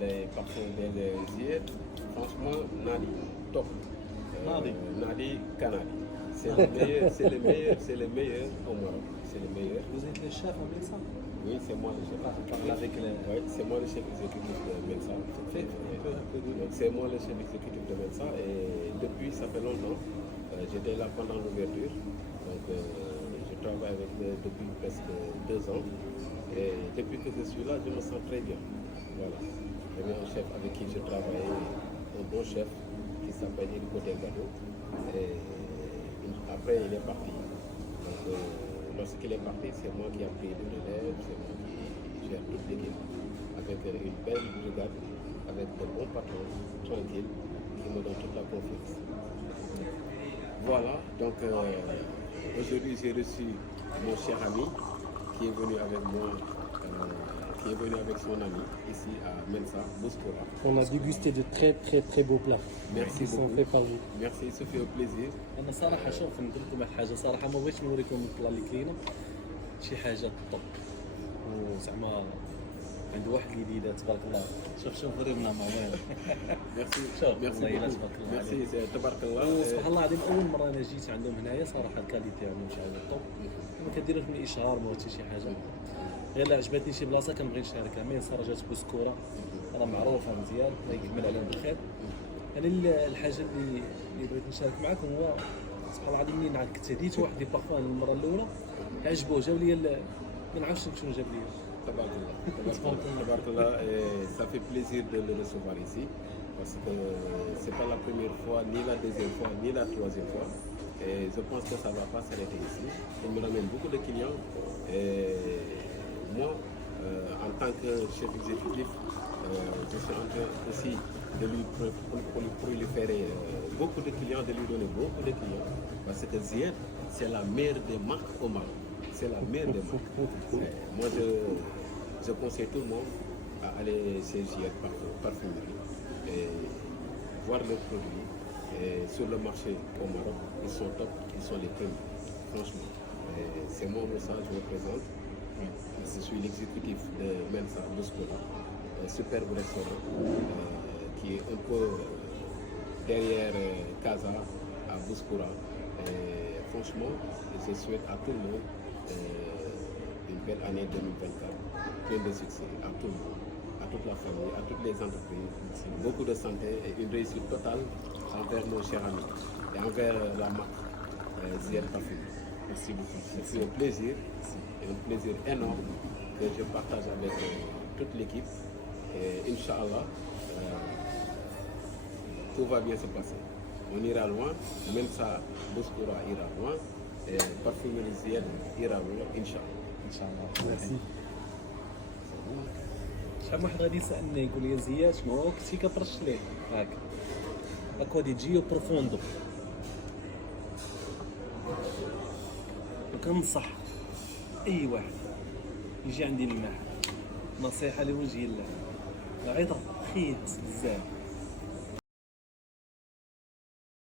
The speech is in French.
les parfums des Zied, franchement, Nadi, top. Nadi Canadi. C'est le meilleur au Maroc. C'est le meilleur. Vous êtes le chef en Mensa? Oui, c'est moi le chef. Avec les... Oui, c'est moi le chef exécutif de Mensa. Donc c'est moi le chef exécutif de Mensa et depuis, ça fait longtemps. J'étais là pendant l'ouverture. Donc je travaille avec eux depuis presque 2 ans. Et depuis que je suis là, je me sens très bien. Voilà. J'avais un chef avec qui je travaillais, un bon chef qui s'appelle Erico Delgado. Et après, il est parti. Donc, lorsqu'il est parti, c'est moi qui ai pris le relève, c'est moi qui gère toute l'équipe, avec une belle brigade, avec de bons patrons, tranquilles, qui me donnent toute la confiance. Voilà, donc aujourd'hui j'ai reçu mon cher ami qui est venu avec moi, qui est venu avec son ami ici à Mensa, Bouskoura. On a dégusté de très beaux plats. Merci qui sont beaucoup. faits par vous. Merci, ça fait plaisir. انا صراحه شوف ندير لكم واحد الحاجه صراحه ما بغيتش نوريكم البلا اللي كاينه شي حاجه طب وزعما عند واحد الجديده تبارك الله شوف ريمنا ما وين Merci, شوف merci والله الا beaucoup. تبارك الله Merci, عليك. c'est تبارك الله. وسبحان الله العظيم اول مره انا جيت عندهم هنايا صراحه الكاليتي عندهم شي حاجه طب ما كديروش من اشهار ما حتى شي حاجه غير لا عجبتني شي بلاصه كنبغي نشاركها مين صراجات بوسكوره راه معروفه مزيان الله يكمل عليهم بالخير. انا الحاجه اللي بغيت نشارك معكم هو سبحان الله العظيم منين كنت واحد لي بارفان المره الاولى عجبوه جاو لي ما نعرفش شنو جاب لي. Tabark Allah, ça fait plaisir de le recevoir ici parce que c'est pas la première fois, ni la deuxième fois, ni la troisième fois. Et je pense que ça ne va pas s'arrêter ici. Il me ramène beaucoup de clients. Et moi, en tant que chef exécutif, je suis en train aussi de lui proliférer beaucoup de clients, de lui donner beaucoup de clients. Parce que Zied, c'est la meilleure des marques au Maroc. C'est la meilleure des marques. Moi, je conseille tout le monde à aller chez Zied Parfumerie et voir leurs produits. Et sur le marché au Maroc, ils sont top, ils sont les premiers, franchement. C'est mon message, je me présente. Je suis l'exécutif de Mensa Bouskoura, un superbe restaurant qui est un peu derrière Casa à Bouskoura. Et franchement, je souhaite à tout le monde une belle année 2024, plein de succès à tout le monde, à toute la famille, à toutes les entreprises, beaucoup de santé et une réussite totale envers nos chers amis et envers la marque Zied Parfum. Merci beaucoup. C'est un plaisir, un plaisir énorme que je partage avec toute l'équipe. Et Inch'Allah, tout va bien se passer. On ira loin, même ça, Bouskoura ira loin, et Parfumerie Zied ira loin, Inch'Allah. ان شاء الله. Merci. شحال من واحد غادي يسالني يقول لي زياد شنو هو كنتي كترش ليه هاك اكوا دي جيو بروفوندو وكنصح اي واحد يجي عندي الماء نصيحه لوجه الله العيطه خيت بزاف